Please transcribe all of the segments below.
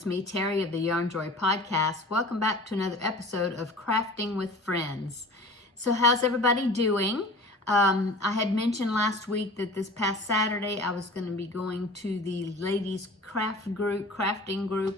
It's me, Terry of the Yarn Joy podcast. Welcome back to another episode of Crafting with Friends. So how's everybody doing? I had mentioned last week that this past Saturday I was going to be going to the ladies crafting group,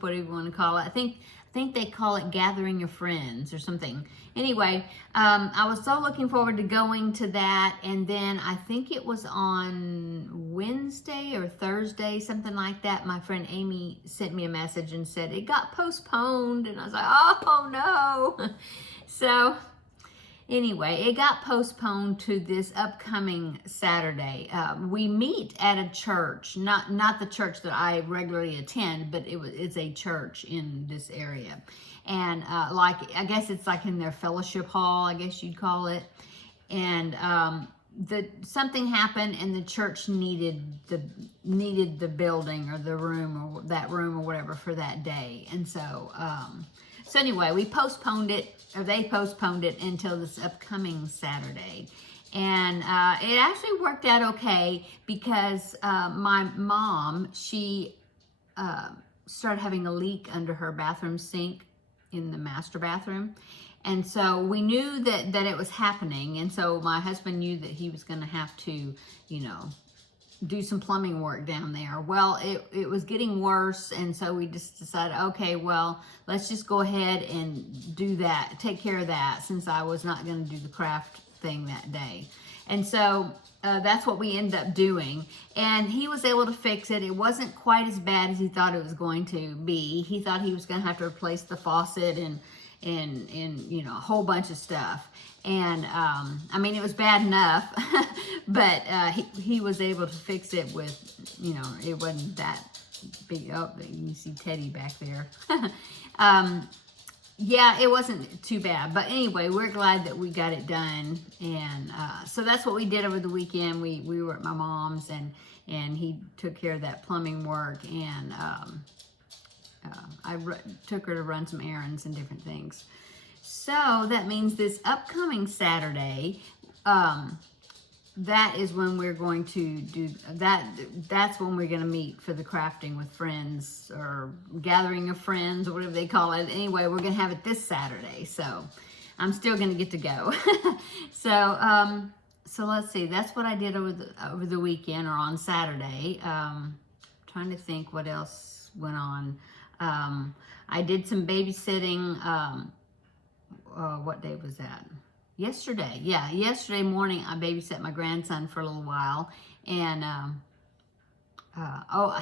whatever you want to call it. I think they call it Gathering Your Friends or something. Anyway, I was so looking forward to going to that, and then I think it was on Wednesday or Thursday, something like that, my friend Amy sent me a message and said it got postponed, and I was like, oh no. So anyway, it got postponed to this upcoming Saturday. We meet at a church, not the church that I regularly attend, but it's a church in this area. And I guess it's like in their fellowship hall, I guess you'd call it. And something happened, and the church needed the building or the room or that room or whatever for that day. And so anyway, they postponed it until this upcoming Saturday. And it actually worked out okay because my mom, she started having a leak under her bathroom sink in the master bathroom. And so we knew that it was happening. And so my husband knew that he was going to have to, do some plumbing work down there. Well, it was getting worse, and so we just decided, okay, well, let's just go ahead and do that, take care of that, since I was not going to do the craft thing that day. And so that's what we ended up doing, and he was able to fix it. It wasn't quite as bad as he thought it was going to be. He thought he was going to have to replace the faucet and a whole bunch of stuff. And it was bad enough, but he was able to fix it with, it wasn't that big. Oh, you can see Teddy back there. Yeah, it wasn't too bad. But anyway, we're glad that we got it done. And so that's what we did over the weekend. We were at my mom's, and he took care of that plumbing work. And I took her to run some errands and different things. So that means this upcoming Saturday, that is when we're going to do that. That's when we're going to meet for the Crafting with Friends or Gathering of Friends or whatever they call it. Anyway, we're going to have it this Saturday. So I'm still going to get to go. So let's see. That's what I did over the weekend or on Saturday. Trying to think what else went on. I did some babysitting. What day was that? Yesterday. Yeah, yesterday morning I babysat my grandson for a little while, and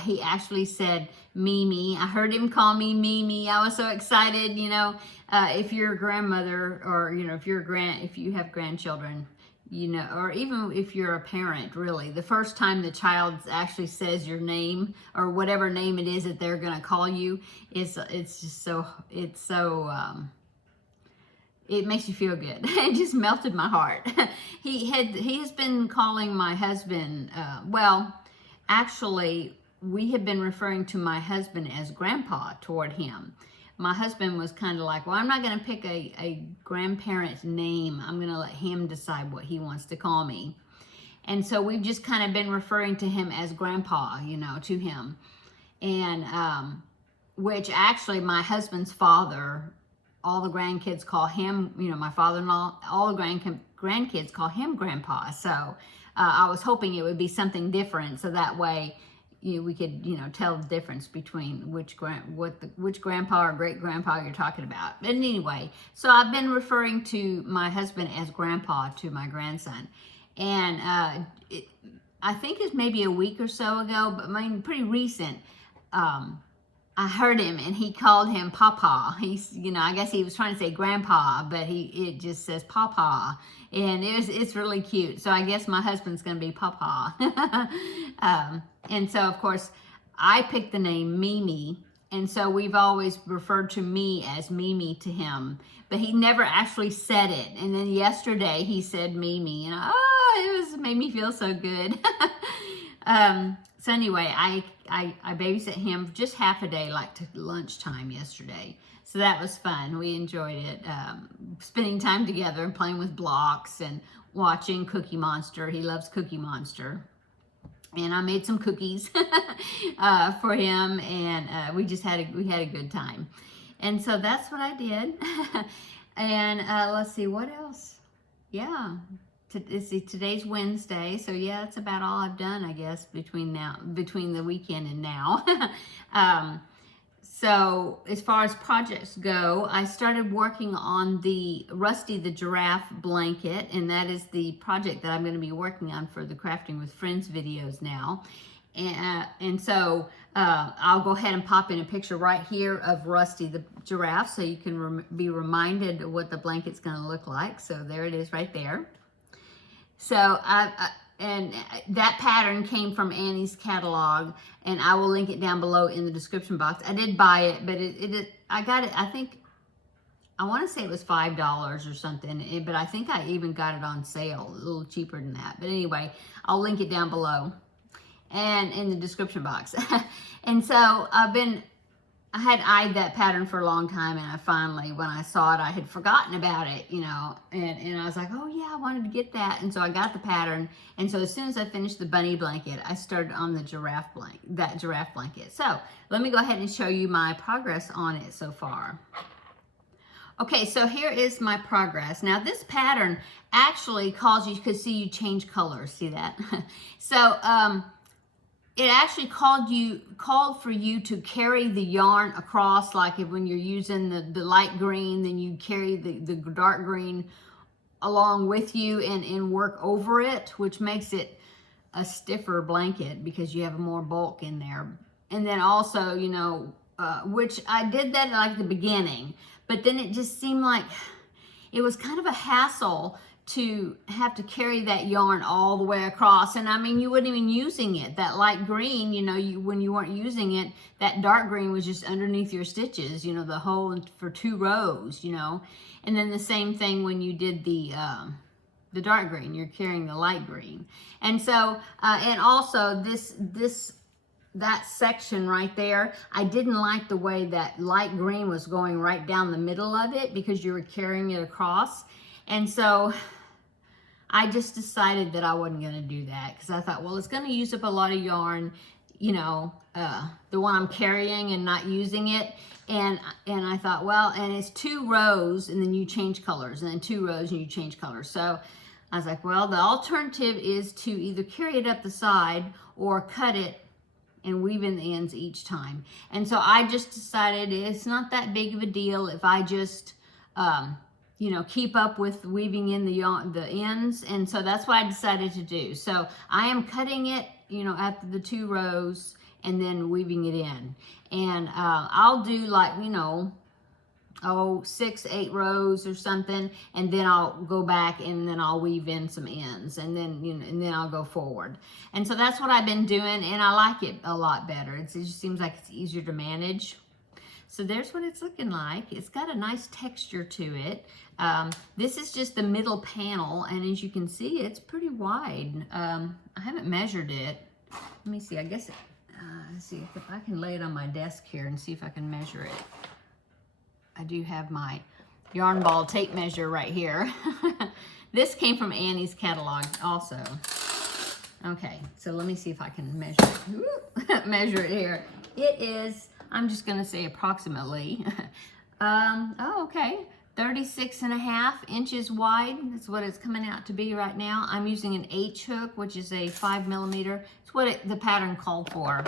he actually said Mimi. I heard him call me Mimi. I was so excited. If you're a grandmother, or if you have grandchildren, or even if you're a parent, really, the first time the child actually says your name or whatever name it is that they're going to call you, it makes you feel good. It just melted my heart. He has been calling my husband, actually, we have been referring to my husband as Grandpa toward him. My husband was kind of like, well, I'm not going to pick a grandparent's name. I'm going to let him decide what he wants to call me. And so we've just kind of been referring to him as Grandpa, to him. And which actually my husband's father, all the grandkids call him, my father-in-law, all the grandkids call him Grandpa. So I was hoping it would be something different, so that way we could, tell the difference between which grandpa or great grandpa you're talking about. But anyway, so I've been referring to my husband as Grandpa to my grandson, and I think it's maybe a week or so ago, but pretty recent. I heard him, and he called him Papa. He's, I guess he was trying to say Grandpa, but it just says Papa, and it's really cute. So I guess my husband's going to be Papa. And so of course I picked the name Mimi, and so we've always referred to me as Mimi to him, but he never actually said it. And then yesterday he said Mimi, and it made me feel so good. So anyway, I babysat him just half a day, like to lunchtime yesterday. So that was fun. We enjoyed it, spending time together and playing with blocks and watching Cookie Monster. He loves Cookie Monster. and I made some cookies for him, and we had a good time. And so that's what I did. And let's see, what else? Yeah, let's see, today's Wednesday, so yeah, that's about all I've done, I guess, between the weekend and now. So as far as projects go, I started working on the Rusty the Giraffe blanket, and that is the project that I'm going to be working on for the Crafting with Friends videos now. And so I'll go ahead and pop in a picture right here of Rusty the Giraffe so you can be reminded of what the blanket's going to look like. So there it is right there. So and that pattern came from Annie's catalog, and I will link it down below in the description box. I did buy it, but I got it, I think, I want to say it was $5 or something, but I think I even got it on sale, a little cheaper than that. But anyway, I'll link it down below and in the description box. And so I had eyed that pattern for a long time, and I finally, when I saw it, I had forgotten about it, you know, and I was like, oh yeah, I wanted to get that. And so I got the pattern, and so as soon as I finished the bunny blanket, I started on the giraffe blanket. So let me go ahead and show you my progress on it so far. Okay, so here is my progress. Now this pattern actually calls you, because see, you change colors, see that? So it actually called for you to carry the yarn across, like when you're using the light green, then you carry the dark green along with you and work over it, which makes it a stiffer blanket because you have more bulk in there. And then also, you know, which I did that like at the beginning, but then it just seemed like it was kind of a hassle to have to carry that yarn all the way across. And I mean, you weren't even using it. That light green, you know, when you weren't using it, that dark green was just underneath your stitches, you know, the whole for 2 rows, you know. And then the same thing when you did the dark green, you're carrying the light green. And so, and also that section right there, I didn't like the way that light green was going right down the middle of it because you were carrying it across. And so I just decided that I wasn't going to do that because I thought, well, it's going to use up a lot of yarn, you know, the one I'm carrying and not using it. And I thought, well, and it's 2 rows and then you change colors, and then 2 rows and you change colors. So I was like, well, the alternative is to either carry it up the side or cut it and weave in the ends each time. And so I just decided it's not that big of a deal if I just, you know, keep up with weaving in the ends. And so that's what I decided to do. So I am cutting it, you know, after the 2 rows and then weaving it in. And I'll do like, you know, 6, 8 rows or something, and then I'll go back and then I'll weave in some ends, and then, you know, and then I'll go forward. And so that's what I've been doing, and I like it a lot better. It just seems like it's easier to manage. So there's what it's looking like. It's got a nice texture to it. This is just the middle panel, and as you can see, it's pretty wide. I haven't measured it. Let me see, I guess, let's see if I can lay it on my desk here and see if I can measure it. I do have my yarn ball tape measure right here. This came from Annie's catalog also. Okay, so let me see if I can measure it. Measure it here. It is, I'm just gonna say approximately, okay, 36.5 inches wide. That's what it's coming out to be right now. I'm using an H hook, which is a 5mm. It's what the pattern called for.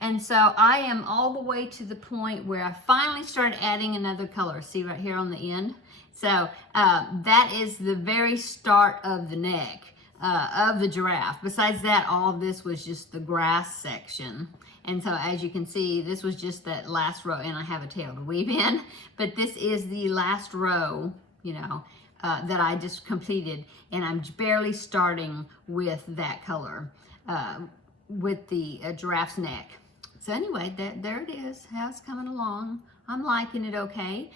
And so I am all the way to the point where I finally started adding another color. See right here on the end? So that is the very start of the neck of the giraffe. Besides that, all of this was just the grass section. And so as you can see, this was just that last row, and I have a tail to weave in, but this is the last row, you know, that I just completed, and I'm barely starting with that color, with the giraffe's neck. So anyway, there it is, how it's coming along. I'm liking it okay.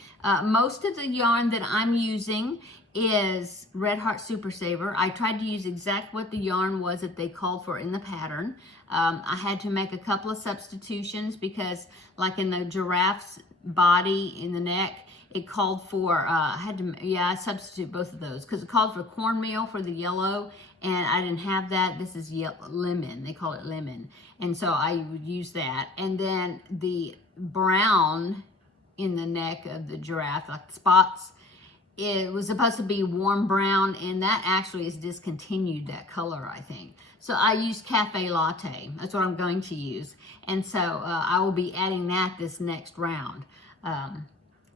Most of the yarn that I'm using is Red Heart Super Saver. I tried to use exactly what the yarn was that they called for in the pattern. I had to make a couple of substitutions because like in the giraffe's body, in the neck, it called for, I substitute both of those because it called for cornmeal for the yellow, and I didn't have that. This is lemon, they call it lemon. And so I would use that. And then the brown in the neck of the giraffe, like the spots, it was supposed to be warm brown, and that actually is discontinued, that color, I think. So I used Cafe Latte. That's what I'm going to use. And so I will be adding that this next round.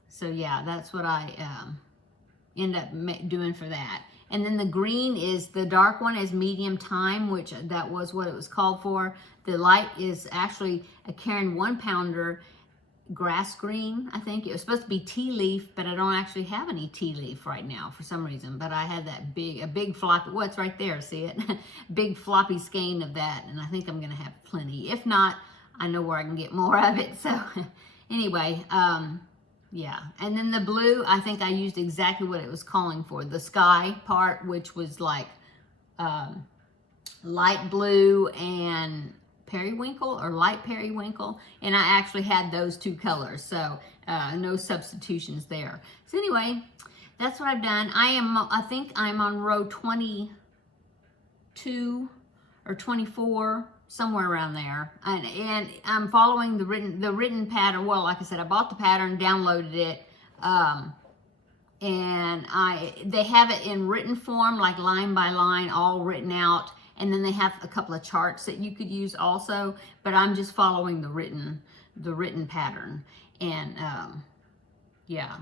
So yeah, that's what I end up doing for that. And then the green is, the dark one is medium thyme, which that was what it was called for. The light is actually a Karen 1-pounder grass green, I think. It was supposed to be tea leaf, but I don't actually have any tea leaf right now for some reason. But I had that a big floppy, well, it's right there, see it? Big floppy skein of that, and I think I'm gonna have plenty. If not, I know where I can get more of it. So anyway, yeah. And then the blue, I think I used exactly what it was calling for. The sky part, which was like light blue and periwinkle, or light periwinkle, and I actually had those two colors, so no substitutions there. So anyway, that's what I've done. I think I'm on row 22 or 24, somewhere around there, and I'm following the written pattern. Well, like I said, I bought the pattern, downloaded it, and they have it in written form, like line by line, all written out. And then they have a couple of charts that you could use also, but I'm just following the written pattern. And yeah,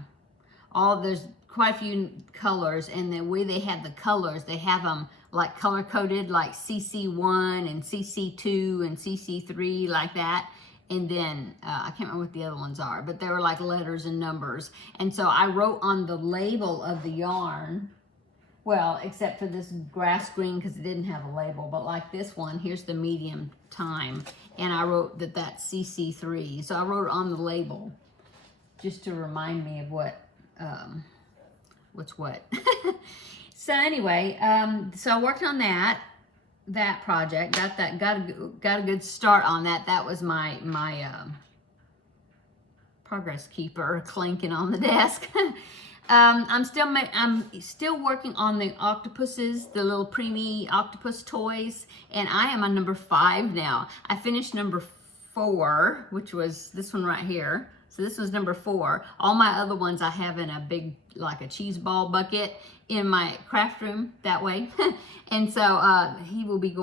there's quite a few colors, and the way they have the colors, they have them like color coded, like CC1 and CC2 and CC3, like that. And then I can't remember what the other ones are, but they were like letters and numbers. And so I wrote on the label of the yarn, well, except for this grass green, because it didn't have a label, but like this one, here's the medium thyme, and I wrote that that's CC3. So I wrote it on the label just to remind me of what's what. So anyway, so I worked on that project, got a good start on that. That was my progress keeper clinking on the desk. I'm still working on the octopuses, the little Preemie octopus toys, and I am on number 5 now. I finished number 4, which was this one right here. So this was number 4. All my other ones I have in a big, like a cheese ball bucket in my craft room that way. And so he will be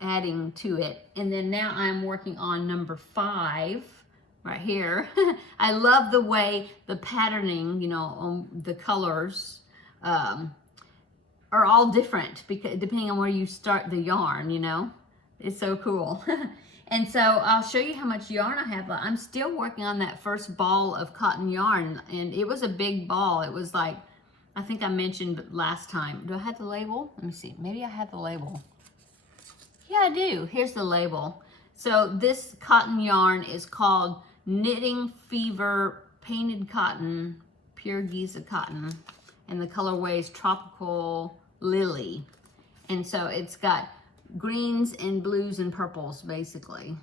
adding to it. And then now I'm working on number 5. Right here. I love the way the patterning, the colors are all different because depending on where you start the yarn, it's so cool. And so I'll show you how much yarn I have. I'm still working on that first ball of cotton yarn, and it was a big ball. It was like, I think I mentioned last time. Do I have the label? Let me see. Maybe I have the label. Yeah, I do. Here's the label. So this cotton yarn is called Knitting Fever Painted Cotton, Pure Giza Cotton, and the colorway is Tropical Lily. And so it's got greens and blues and purples basically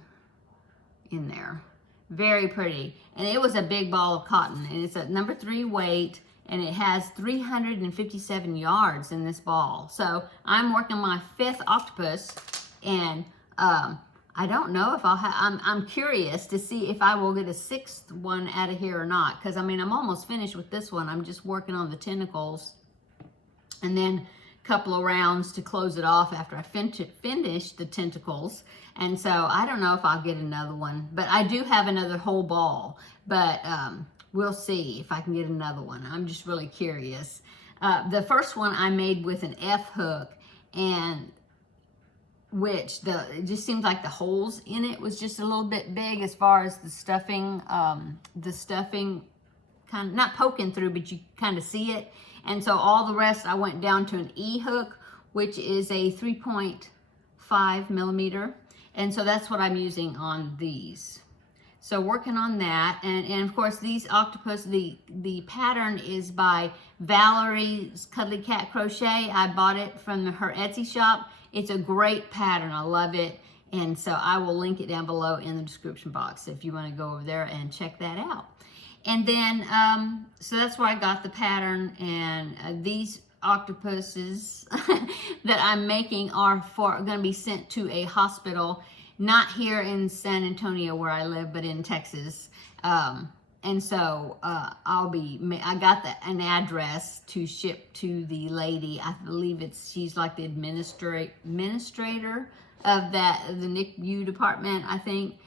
in there. Very pretty. And it was a big ball of cotton, and it's a number 3 weight, and it has 357 yards in this ball. So I'm working my 5th octopus, and I don't know if I'll have, I'm curious to see if I will get a 6th one out of here or not. Because, I'm almost finished with this one. I'm just working on the tentacles. And then a couple of rounds to close it off after I finish the tentacles. And so I don't know if I'll get another one. But I do have another whole ball. But we'll see if I can get another one. I'm just really curious. The first one I made with an F hook, and which it just seems like the holes in it was just a little bit big as far as the stuffing kind of not poking through, but you kind of see it. And so all the rest I went down to an E hook, which is a 3.5 millimeter. And so that's what I'm using on these. So working on that, and of course these octopus, the pattern is by Valerie's Cuddly Cat Crochet. I bought it from her Etsy shop. It's a great pattern. I love it. And so I will link it down below in the description box if you want to go over there and check that out. And then, so that's where I got the pattern, and these octopuses that I'm making are going to be sent to a hospital, not here in San Antonio where I live, but in Texas. And so I got an address to ship to the lady. I believe she's like the administrator of the NICU department, I think,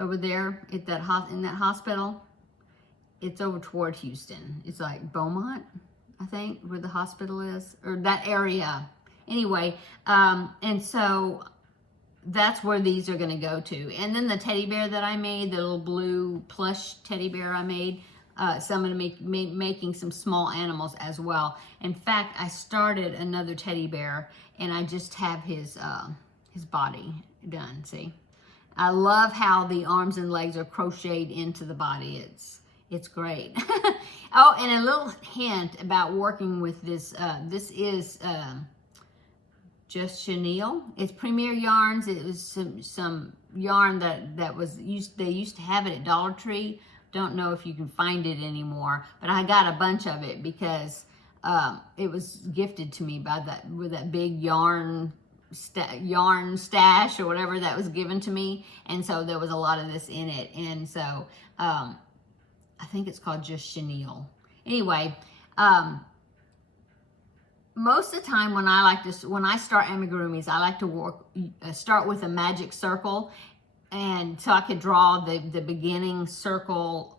over there at in that hospital. It's over toward Houston. It's like Beaumont, I think, where the hospital is, or that area. Anyway, and so that's where these are going to go to. And then the teddy bear that I made, the little blue plush teddy bear I made, so I'm going to making some small animals as well. In fact, I started another teddy bear, and I just have his body done. See, I love how the arms and legs are crocheted into the body. It's great. Oh, and a little hint about working with this. This is just chenille. It's Preemie yarns. It was some yarn that was used. They used to have it at Dollar Tree. Don't know if you can find it anymore, but I got a bunch of it because it was gifted to me by that big yarn stash or whatever that was given to me, and so there was a lot of this in it, and so I think it's called just chenille. Anyway, most of the time when I start amigurumis, I like to start with a magic circle, and so I could draw the beginning circle,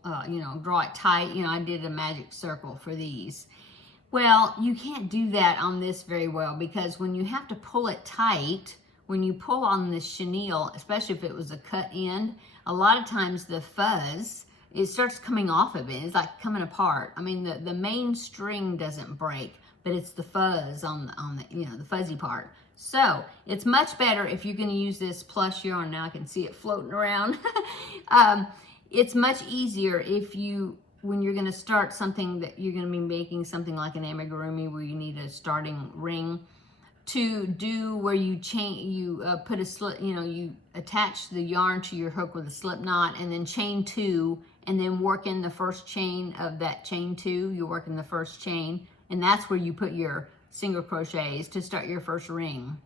draw it tight. I did a magic circle for these. Well, you can't do that on this very well, because when you have to pull it tight, when you pull on this chenille, especially if it was a cut end, a lot of times the fuzz, it starts coming off of it. It's like coming apart. I mean, the main string doesn't break, but it's the fuzz on the the fuzzy part. So it's much better if you're going to use this plush yarn. Now I can see it floating around. It's much easier when you're going to start something that you're going to be making something like an amigurumi where you need a starting ring, to do where you put a slip, you attach the yarn to your hook with a slip knot, and then chain 2, and then work in the first chain of that chain 2. You work in the first chain, and that's where you put your single crochets to start your first ring,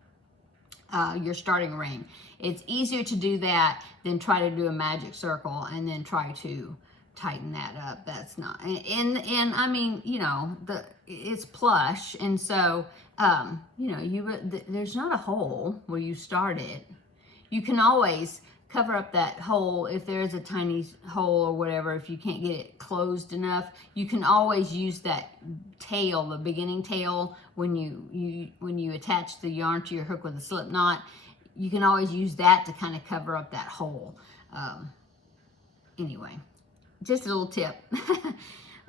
your starting ring. It's easier to do that than try to do a magic circle and then try to tighten that up. That's not, and I mean, it's plush, and so there's not a hole where you start it. You can always cover up that hole if there's a tiny hole or whatever. If you can't get it closed enough, you can always use that tail, the beginning tail, when you attach the yarn to your hook with a slip knot. You can always use that to kind of cover up that hole. Anyway, just a little tip.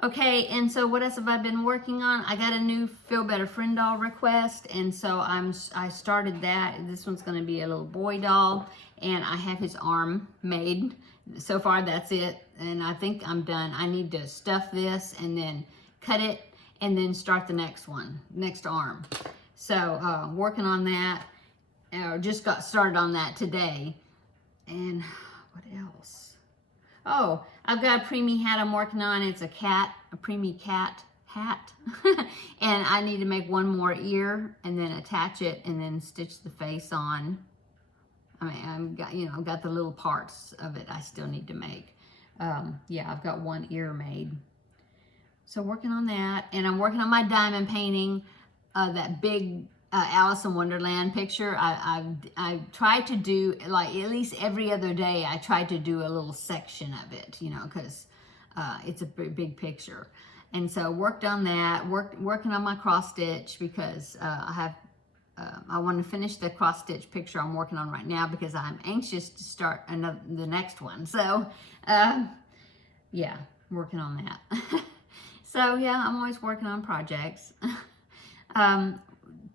Okay, and so what else have I been working on? I got a new Feel Better Friend doll request, and so I started that. This one's going to be a little boy doll, and I have his arm made. So far, that's it, and I think I'm done. I need to stuff this and then cut it and then start the next arm. So working on that, just got started on that today. And what else? Oh, I've got a Preemie hat I'm working on. It's a Preemie cat hat. And I need to make one more ear and then attach it and then stitch the face on. I mean, I've got the little parts of it I still need to make. Yeah, I've got one ear made. So working on that, and I'm working on my diamond painting, that big Alice in Wonderland picture. I tried to do, like, at least every other day, I tried to do a little section of it, because it's a big picture. And so worked on that, working on my cross stitch, because I want to finish the cross stitch picture I'm working on right now, because I'm anxious to start the next one. So yeah, working on that. So yeah, I'm always working on projects.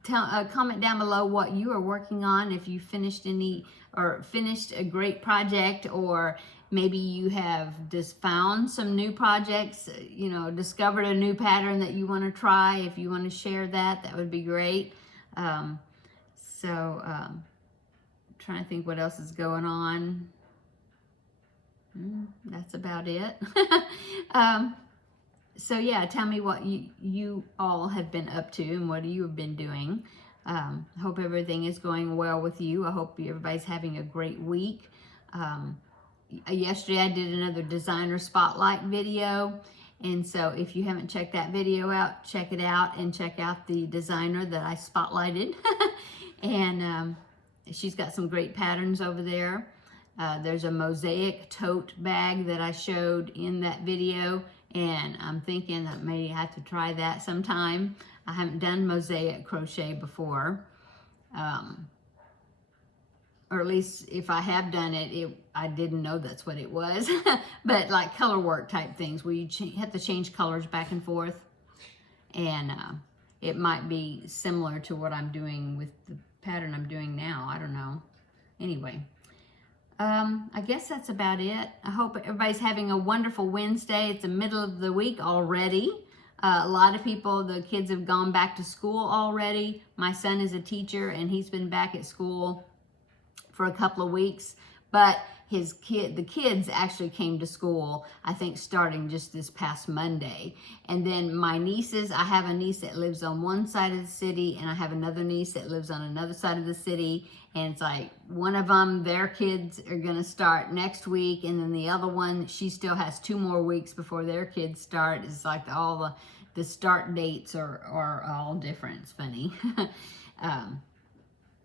Comment down below what you are working on, if you finished a great project, or maybe you have just found some new projects, discovered a new pattern that you want to try. If you want to share that would be great. Trying to think what else is going on. That's about it. So yeah, tell me what you all have been up to and what you have been doing. I hope everything is going well with you. I hope everybody's having a great week. Yesterday I did another designer spotlight video, and so if you haven't checked that video out, check it out and check out the designer that I spotlighted. And she's got some great patterns over there. There's a mosaic tote bag that I showed in that video, and I'm thinking that maybe I have to try that sometime. I haven't done mosaic crochet before, or at least if I have done it, I didn't know that's what it was. But like color work type things where you have to change colors back and forth, and it might be similar to what I'm doing with the pattern I'm doing now. I don't know. Anyway. I guess that's about it. I hope everybody's having a wonderful Wednesday. It's the middle of the week already. A lot of people, the kids have gone back to school already. My son is a teacher and he's been back at school for a couple of weeks, but the kids actually came to school, I think, starting just this past Monday. And then my nieces, I have a niece that lives on one side of the city, and I have another niece that lives on another side of the city. And it's like one of them, their kids are going to start next week, and then the other one, she still has 2 more weeks before their kids start. It's like all the start dates are all different. It's funny.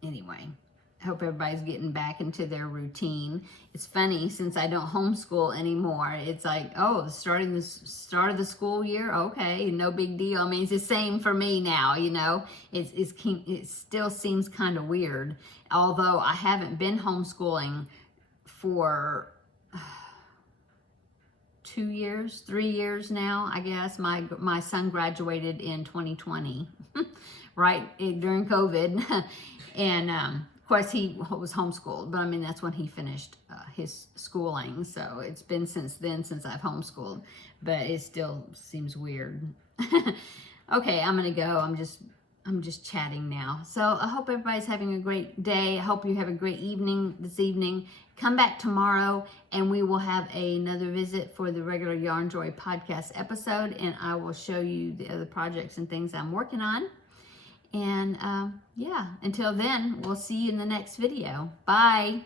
Anyway. I hope everybody's getting back into their routine. It's funny, since I don't homeschool anymore, it's like, oh, starting the start of the school year, okay, no big deal. I mean, it's the same for me now, you know. It still seems kind of weird, although I haven't been homeschooling for 2 years, 3 years now, I guess. My son graduated in 2020, right during COVID, and of course, he was homeschooled, but I mean, that's when he finished his schooling. So it's been since then since I've homeschooled, but it still seems weird. Okay, I'm gonna go. I'm just chatting now. So I hope everybody's having a great day. I hope you have a great evening this evening. Come back tomorrow and we will have another visit for the regular Yarn Joy podcast episode, and I will show you the other projects and things I'm working on. And yeah, until then, we'll see you in the next video. Bye.